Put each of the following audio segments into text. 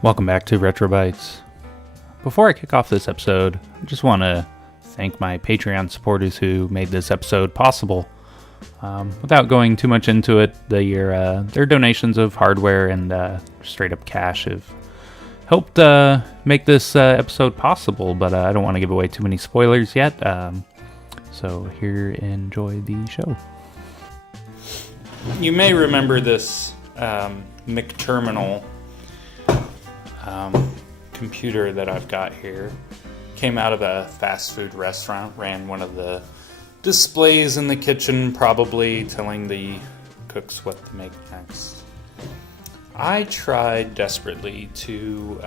Welcome back to Retrobytes. Before I kick off this episode, I just want to thank my Patreon supporters who made this episode possible. Without going too much into it, their donations of hardware and straight up cash have helped make this episode possible, but I don't want to give away too many spoilers yet. So here, enjoy the show. You may remember this McTerminal computer that I've got here. Came out of a fast food restaurant, ran one of the displays in the kitchen, probably telling the cooks what to make next. I tried desperately to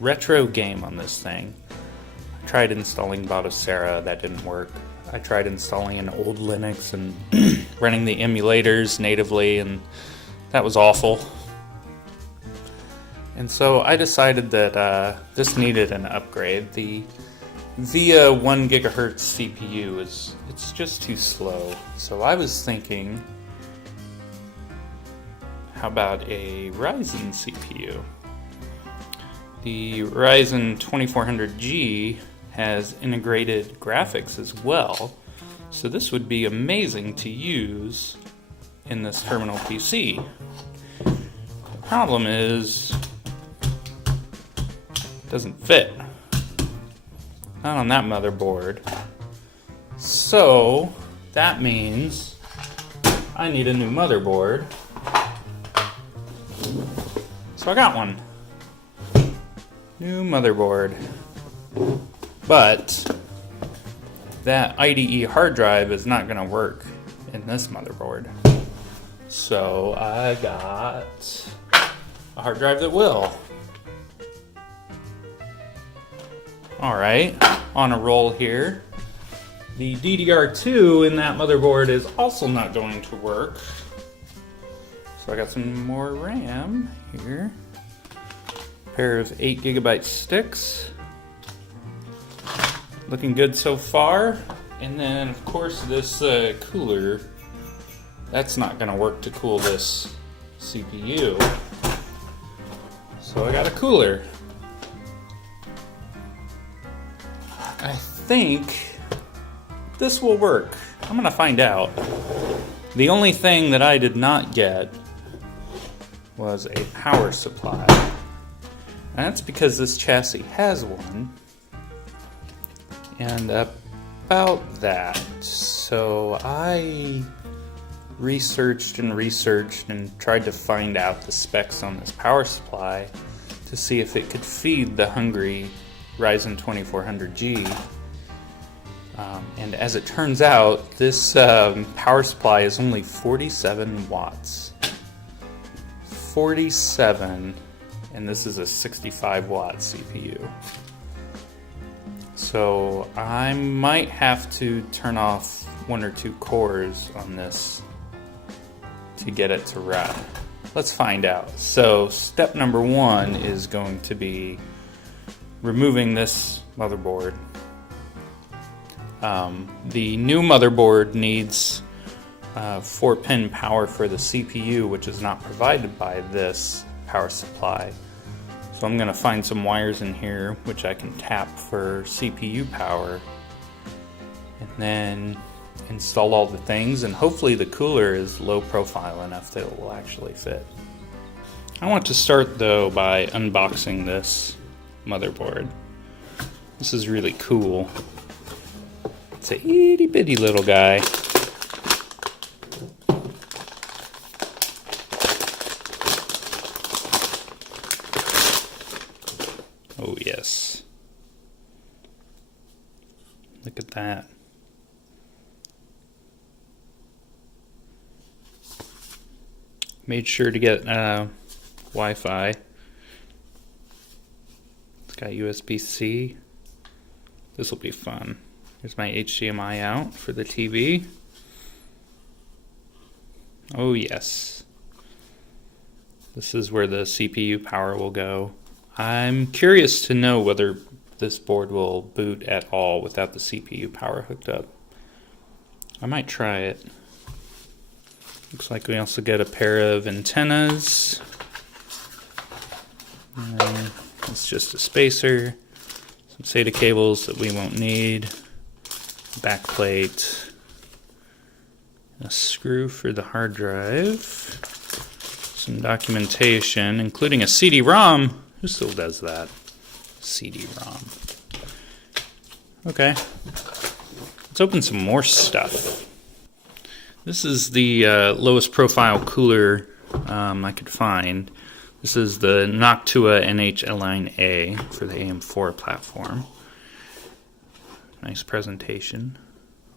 retro game on this thing. I tried installing Batocera, that didn't work. I tried installing an old Linux and running the emulators natively, and that was awful. And so I decided that this needed an upgrade. The VIA 1 gigahertz CPU it's just too slow. So I was thinking, how about a Ryzen CPU? The Ryzen 2400G has integrated graphics as well, so this would be amazing to use in this terminal PC. The problem is, it doesn't fit. Not on that motherboard. So that means I need a new motherboard. So I got one. New motherboard. But that IDE hard drive is not going to work in this motherboard. So I got a hard drive that will. Alright, on a roll here. The DDR2 in that motherboard is also not going to work. So I got some more RAM here. A pair of 8GB sticks. Looking good so far. And then, of course, this cooler. That's not going to work to cool this CPU. So I got a cooler. I think this will work. I'm going to find out. The only thing that I did not get was a power supply. And that's because this chassis has one. And about that, so I researched and tried to find out the specs on this power supply to see if it could feed the hungry Ryzen 2400G. And as it turns out, this power supply is only 47 watts. 47, and this is a 65 watt CPU. So I might have to turn off one or two cores on this to get it to run. Let's find out. So step number one is going to be removing this motherboard. The new motherboard needs 4-pin power for the CPU, which is not provided by this power supply. So I'm going to find some wires in here which I can tap for CPU power, and then install all the things, and hopefully the cooler is low profile enough that it will actually fit. I want to start though by unboxing this motherboard. This is really cool. It's a itty bitty little guy. Oh yes. Look at that. Made sure to get Wi-Fi. It's got USB-C. This will be fun. Here's my HDMI out for the TV. Oh yes. This is where the CPU power will go. I'm curious to know whether this board will boot at all without the CPU power hooked up. I might try it. Looks like we also get a pair of antennas. And then it's just a spacer, some SATA cables that we won't need, back plate, a screw for the hard drive, some documentation, including a CD-ROM. Who still does that? CD-ROM. Okay, let's open some more stuff. This is the lowest profile cooler I could find. This is the Noctua NH-Align-A for the AM4 platform. Nice presentation.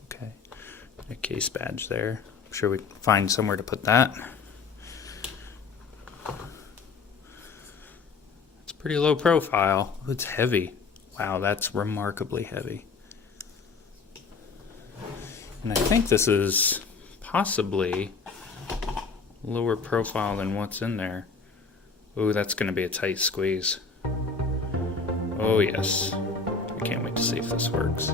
Okay, a case badge there. I'm sure we can find somewhere to put that. It's pretty low profile. It's heavy. Wow, that's remarkably heavy. And I think this is possibly lower profile than what's in there. Ooh, that's going to be a tight squeeze. Oh yes. I can't wait to see if this works.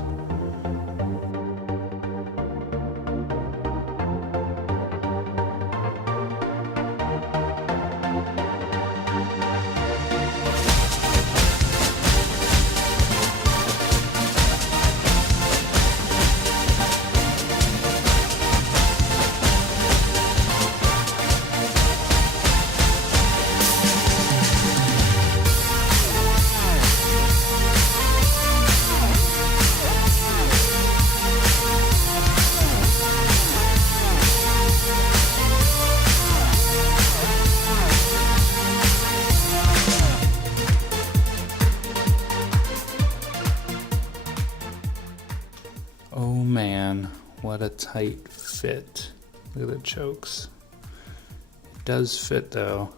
Oh man, what a tight fit. Look at the chokes. It does fit though.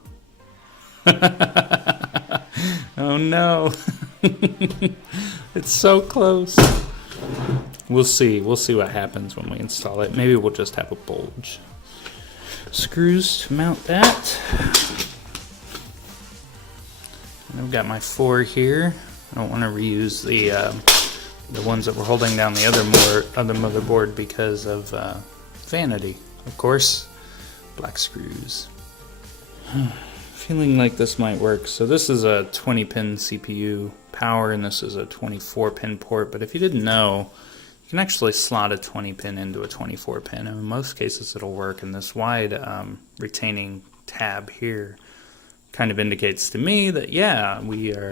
Oh no. It's so close. We'll see what happens when we install it. Maybe we'll just have a bulge. Screws to mount that. And I've got my 4 here. I don't want to reuse the ones that were holding down the other motherboard because of vanity, of course. Black screws. Feeling like this might work. So this is a 20-pin CPU power, and this is a 24-pin port. But if you didn't know, you can actually slot a 20-pin into a 24-pin, and in most cases it'll work. And this wide retaining tab here kind of indicates to me that yeah, we are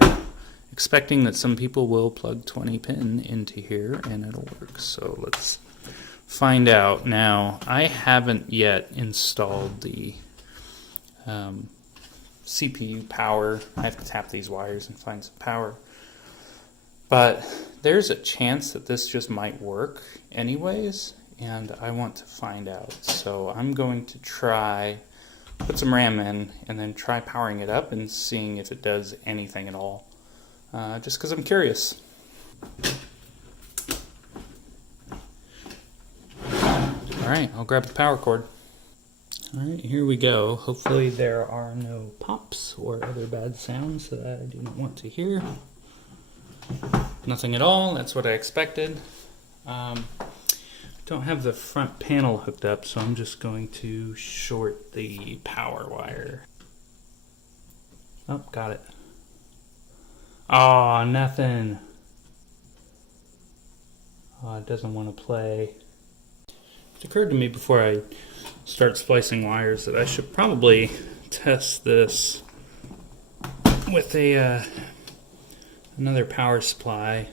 expecting that some people will plug 20-pin into here and it'll work. So let's find out. Now, I haven't yet installed the CPU power. I have to tap these wires and find some power. But there's a chance that this just might work anyways, and I want to find out. So I'm going to try, put some RAM in, and then try powering it up and seeing if it does anything at all. Just because I'm curious. Alright, I'll grab the power cord. Alright, here we go. Hopefully there are no pops or other bad sounds that I do not want to hear. Nothing at all, that's what I expected. Don't have the front panel hooked up, so I'm just going to short the power wire. Oh, got it. Oh, nothing. Oh, it doesn't want to play. It occurred to me before I start splicing wires that I should probably test this with a another power supply,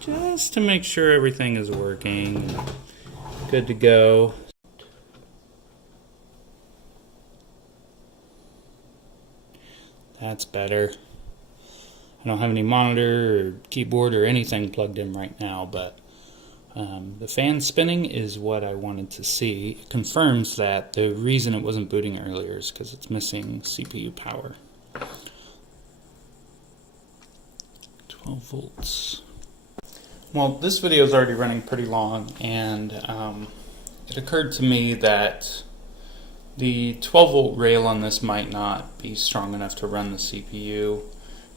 just to make sure everything is working. Good to go. That's better. I don't have any monitor or keyboard or anything plugged in right now, but the fan spinning is what I wanted to see. It confirms that the reason it wasn't booting earlier is because it's missing CPU power. 12 volts. Well, this video is already running pretty long, and it occurred to me that the 12 volt rail on this might not be strong enough to run the CPU.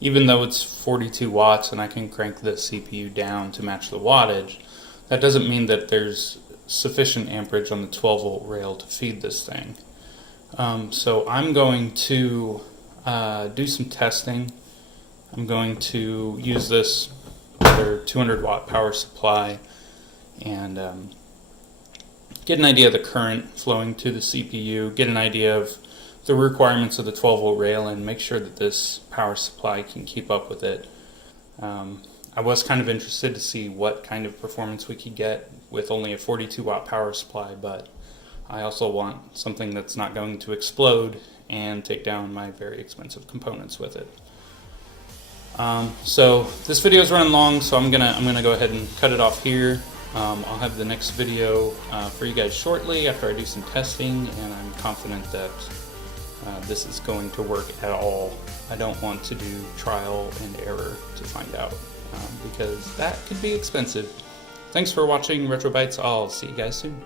Even though it's 42 watts and I can crank the CPU down to match the wattage, that doesn't mean that there's sufficient amperage on the 12 volt rail to feed this thing. So I'm going to do some testing. I'm going to use this other 200 watt power supply and get an idea of the current flowing to the CPU, get an idea of the requirements of the 12 volt rail, and make sure that this power supply can keep up with it. I was kind of interested to see what kind of performance we could get with only a 42 watt power supply, but I also want something that's not going to explode and take down my very expensive components with it. So this video is running long, so I'm gonna go ahead and cut it off here. I'll have the next video for you guys shortly after I do some testing, and I'm confident that this is going to work at all. I don't want to do trial and error to find out, because that could be expensive. Thanks for watching Retro Bytes. I'll see you guys soon.